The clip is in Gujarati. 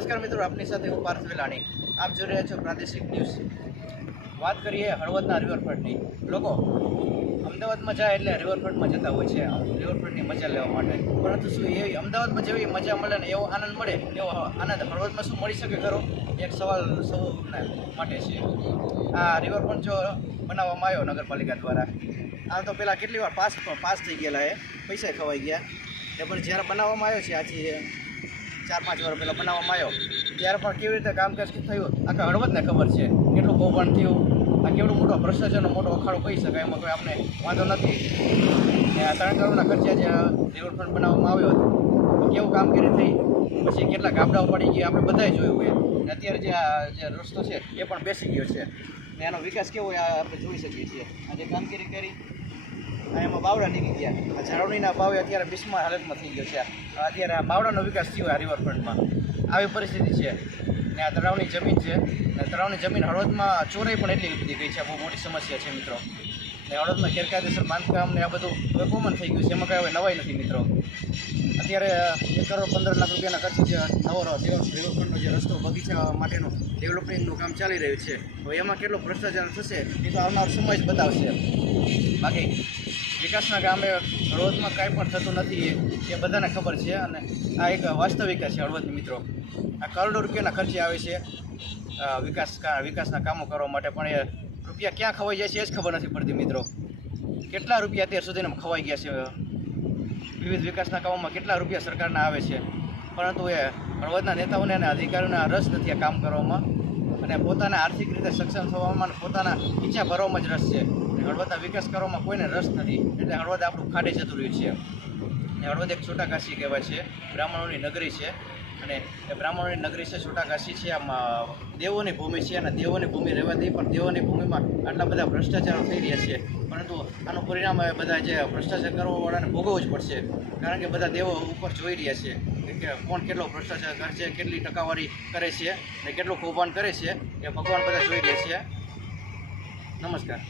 નમસ્કાર મિત્રો, આપની સાથે હું પાર્થ વેલાણી. આપ જોઈ રહ્યા છો પ્રાદેશિક ન્યૂઝ. વાત કરીએ હળવદના રિવરફ્રન્ટની. લોકો અમદાવાદમાં જાય એટલે રિવરફ્રન્ટમાં જતા હોય છે રિવરફ્રન્ટની મજા લેવા માટે. પરંતુ શું એવી અમદાવાદમાં જેવી મજા મળે ને એવો આનંદ મળે એવો આનંદ હળવદમાં શું મળી શકે ખરો? એક સવાલ સૌના માટે છે. આ રિવરફ્રન્ટ જો બનાવવામાં આવ્યો નગરપાલિકા દ્વારા, આ તો પહેલાં કેટલી વાર પાસ થઈ ગયેલા પૈસા ખવાઈ ગયા. એ પણ જ્યારે બનાવવામાં આવ્યો છે આજથી 4-5 વર્ષ પહેલાં બનાવવામાં આવ્યો ત્યારે પણ કેવી રીતે કામકાજ થયું આખા હળવદને ખબર છે. કેટલું કૌભાંડ થયું, આ કેવડો મોટો ભ્રષ્ટાચારનો મોટો અખાડો કહી શકાય, એમાં કોઈ આપણે વાંધો નથી. ને આ 3 કરોડના ખર્ચે જે રિવરફ્રન્ટ બનાવવામાં આવ્યો હતો કેવું કામગીરી થઈ, પછી કેટલા ગાબડાઓ પડી ગયા આપણે બધાએ જોયું હોય. ને અત્યારે જે રસ્તો છે એ પણ બેસી ગયો છે ને એનો વિકાસ કેવો હોય આપણે જોઈ શકીએ છીએ. આ જે કામગીરી કરી એમાં બાવડા નીકળી ગયા. આ જાળવણીના ભાવે અત્યારે બિસ્માર હાલતમાં થઈ ગયો છે. અત્યારે આ બાવડાનો વિકાસ થયો આ રિવરફ્રન્ટમાં, આવી પરિસ્થિતિ છે. ને આ તળાવની જમીન છે, ને તળાવની જમીન હળવદમાં ચોરાઈ પણ એટલી બધી ગઈ છે. બહુ મોટી સમસ્યા છે મિત્રો. ને હળવદમાં ગેરકાયદેસર બાંધકામ ને આ બધું હવે કોમન થઈ ગયું છે, એમાં કંઈ હવે નવાઈ નથી મિત્રો. અત્યારે 1 કરોડ 15 લાખ રૂપિયાના ખર્ચે જે નવો રિવરફ્રન્ટનો જે રસ્તો બગીચા માટેનું ડેવલપમેન્ટનું કામ ચાલી રહ્યું છે, હવે એમાં કેટલો ભ્રષ્ટાચાર થશે એ તો આવનારો સમય જ બતાવશે. બાકી વિકાસના કામે હળવદમાં કાંઈ પણ થતું નથી એ બધાને ખબર છે. અને આ એક વાસ્તવિકતા છે હળવદની મિત્રો. આ કરોડો રૂપિયાના ખર્ચે આવે છે વિકાસના કામો કરવા માટે, પણ એ રૂપિયા ક્યાં ખવાઈ જાય છે એ જ ખબર નથી પડતી મિત્રો. કેટલા રૂપિયા અત્યાર સુધીના ખવાઈ ગયા છે વિવિધ વિકાસના કામોમાં, કેટલા રૂપિયા સરકારના આવે છે, પરંતુ એ હળવદના નેતાઓને અને અધિકારીઓને રસ નથી આ કામ કરવામાં, અને પોતાના આર્થિક રીતે સક્ષમ થવામાં પોતાના ઈચ્છા ભરવામાં જ રસ છે. હળવદના વિકાસ કરવામાં કોઈને રસ નથી, એટલે હળવદ આપણું ખાડે જતું રહ્યું છે. હળવદ એક છોટા કાશી કહેવાય છે, બ્રાહ્મણોની નગરી છે. અને એ બ્રાહ્મણોની નગરી છે, છોટા કાશી છે, આમાં દેવોની ભૂમિ છે. અને દેવોની ભૂમિ રહેવા દઈ, પણ દેવોની ભૂમિમાં આટલા બધા ભ્રષ્ટાચારો થઈ રહ્યા છે. પરંતુ આનું પરિણામ હવે બધા જે ભ્રષ્ટાચાર કરવાવાળાને ભોગવવું જ પડશે, કારણ કે બધા દેવો ઉપર જોઈ રહ્યા છે કે કોણ કેટલો ભ્રષ્ટાચાર કરે છે, કેટલી ટકાવારી કરે છે, ને કેટલું કૌભાંડ કરે છે, એ ભગવાન બધા જોઈ રહ્યા છે. નમસ્કાર.